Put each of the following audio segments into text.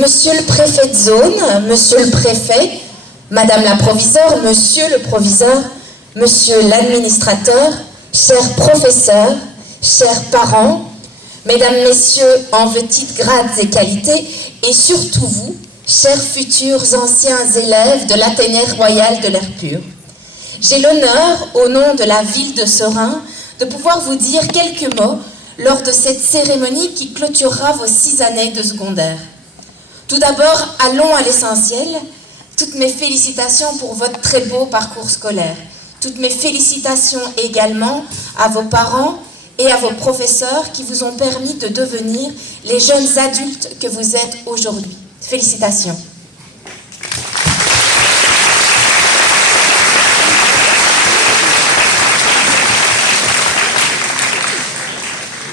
Monsieur le préfet de zone, monsieur le préfet, madame la proviseure, monsieur le proviseur, monsieur l'administrateur, chers professeurs, chers parents, mesdames, messieurs en petites grades et qualités, et surtout vous, chers futurs anciens élèves de l'Athénée royal de l'air pur. J'ai l'honneur, au nom de la ville de Serein, de pouvoir vous dire quelques mots lors de cette cérémonie qui clôturera vos 6 années de secondaire. Tout d'abord, allons à l'essentiel. Toutes mes félicitations pour votre très beau parcours scolaire. Toutes mes félicitations également à vos parents et à vos professeurs qui vous ont permis de devenir les jeunes adultes que vous êtes aujourd'hui. Félicitations.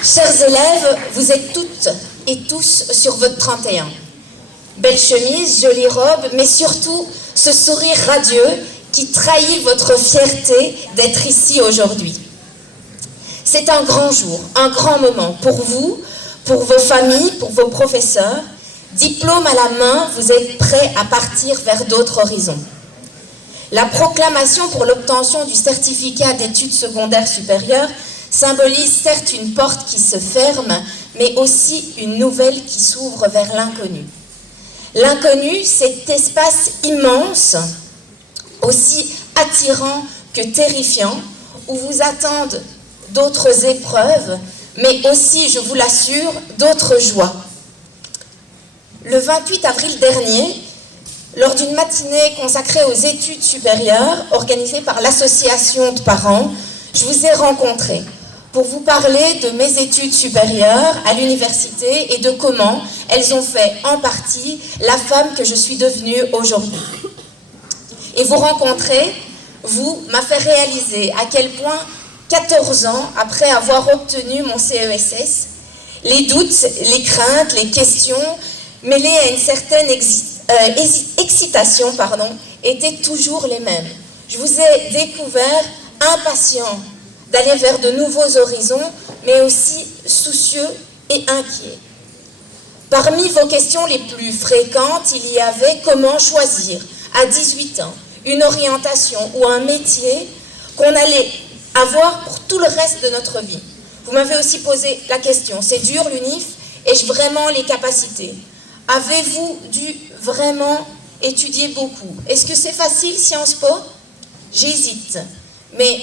Chers élèves, vous êtes toutes et tous sur votre 31. Belle chemise, jolie robe, mais surtout ce sourire radieux qui trahit votre fierté d'être ici aujourd'hui. C'est un grand jour, un grand moment pour vous, pour vos familles, pour vos professeurs. Diplôme à la main, vous êtes prêts à partir vers d'autres horizons. La proclamation pour l'obtention du certificat d'études secondaires supérieures symbolise certes une porte qui se ferme, mais aussi une nouvelle qui s'ouvre vers l'inconnu. L'inconnu, cet espace immense, aussi attirant que terrifiant, où vous attendent d'autres épreuves, mais aussi, je vous l'assure, d'autres joies. Le 28 avril dernier, lors d'une matinée consacrée aux études supérieures, organisée par l'association de parents, je vous ai rencontrés pour vous parler de mes études supérieures à l'université et de comment elles ont fait en partie la femme que je suis devenue aujourd'hui. Et vous rencontrer, m'a fait réaliser à quel point, 14 ans après avoir obtenu mon CESS, les doutes, les craintes, les questions, mêlées à une certaine excitation, étaient toujours les mêmes. Je vous ai découvert impatient d'aller vers de nouveaux horizons, mais aussi soucieux et inquiets. Parmi vos questions les plus fréquentes, il y avait comment choisir, à 18 ans, une orientation ou un métier qu'on allait avoir pour tout le reste de notre vie. Vous m'avez aussi posé la question, c'est dur l'UNIF, ai-je vraiment les capacités? Avez-vous dû vraiment étudier beaucoup? Est-ce que c'est facile, Sciences Po? J'hésite, mais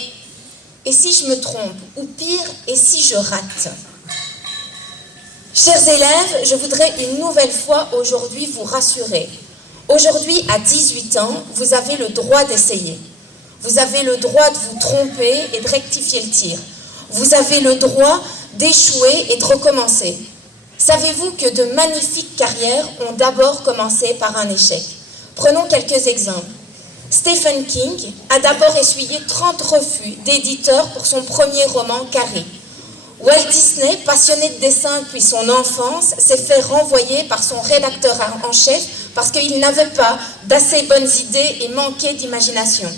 et si je me trompe? Ou pire, et si je rate? Chers élèves, je voudrais une nouvelle fois aujourd'hui vous rassurer. Aujourd'hui, à 18 ans, vous avez le droit d'essayer. Vous avez le droit de vous tromper et de rectifier le tir. Vous avez le droit d'échouer et de recommencer. Savez-vous que de magnifiques carrières ont d'abord commencé par un échec? Prenons quelques exemples. Stephen King a d'abord essuyé 30 refus d'éditeurs pour son premier roman Carré. Walt Disney, passionné de dessin depuis son enfance, s'est fait renvoyer par son rédacteur en chef parce qu'il n'avait pas d'assez bonnes idées et manquait d'imagination.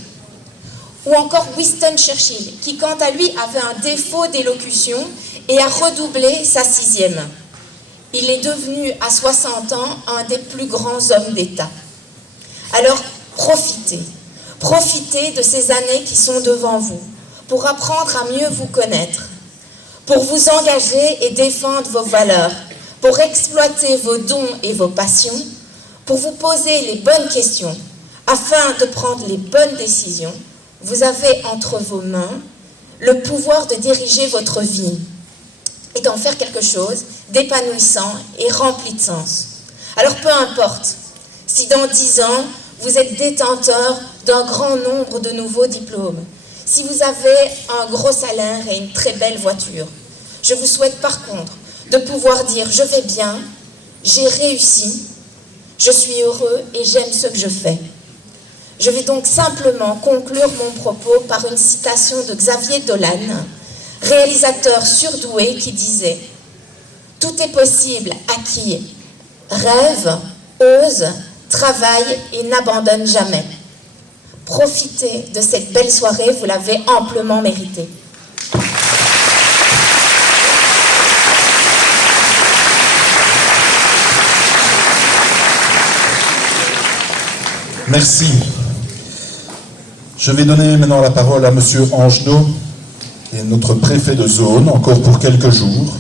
Ou encore Winston Churchill, qui quant à lui avait un défaut d'élocution et a redoublé sa 6e. Il est devenu à 60 ans un des plus grands hommes d'État. Alors, profitez de ces années qui sont devant vous pour apprendre à mieux vous connaître, pour vous engager et défendre vos valeurs, pour exploiter vos dons et vos passions, pour vous poser les bonnes questions afin de prendre les bonnes décisions. Vous avez entre vos mains le pouvoir de diriger votre vie et d'en faire quelque chose d'épanouissant et rempli de sens. Alors peu importe si dans 10 ans, vous êtes détenteur d'un grand nombre de nouveaux diplômes, si vous avez un gros salaire et une très belle voiture, je vous souhaite par contre de pouvoir dire « je vais bien, j'ai réussi, je suis heureux et j'aime ce que je fais ». Je vais donc simplement conclure mon propos par une citation de Xavier Dolan, réalisateur surdoué qui disait « Tout est possible à qui rêve, ose, travaille et n'abandonne jamais ». Profitez de cette belle soirée, vous l'avez amplement méritée. Merci. Je vais donner maintenant la parole à Monsieur Angenot, qui est notre préfet de zone, encore pour quelques jours.